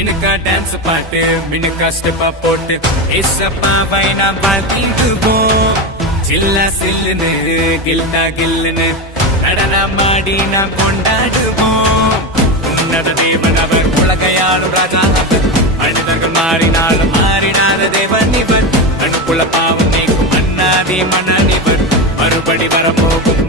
சினுக்கா dance பாட்டு மினுக்கா ஸ்டெப்பா போட்டு ஏசப்பாவை நாம் வாழ்த்திடுவோம். சில்லா சில்லுன்னு கில்டா கில்லுன்னு நடனமாடி நாம் கொண்டாடுவோம். உன்னத தேவன் அவர், உலகையாளும் ராஜா அவர். மனிதர்கள் மாறினாலும் மாறினாத தேவன் இவர். கண்ணுக்குள்ள பாவம் நீக்கும் அண்ணாதி மன்னன் இவர். மறுபடி வரப்போகும்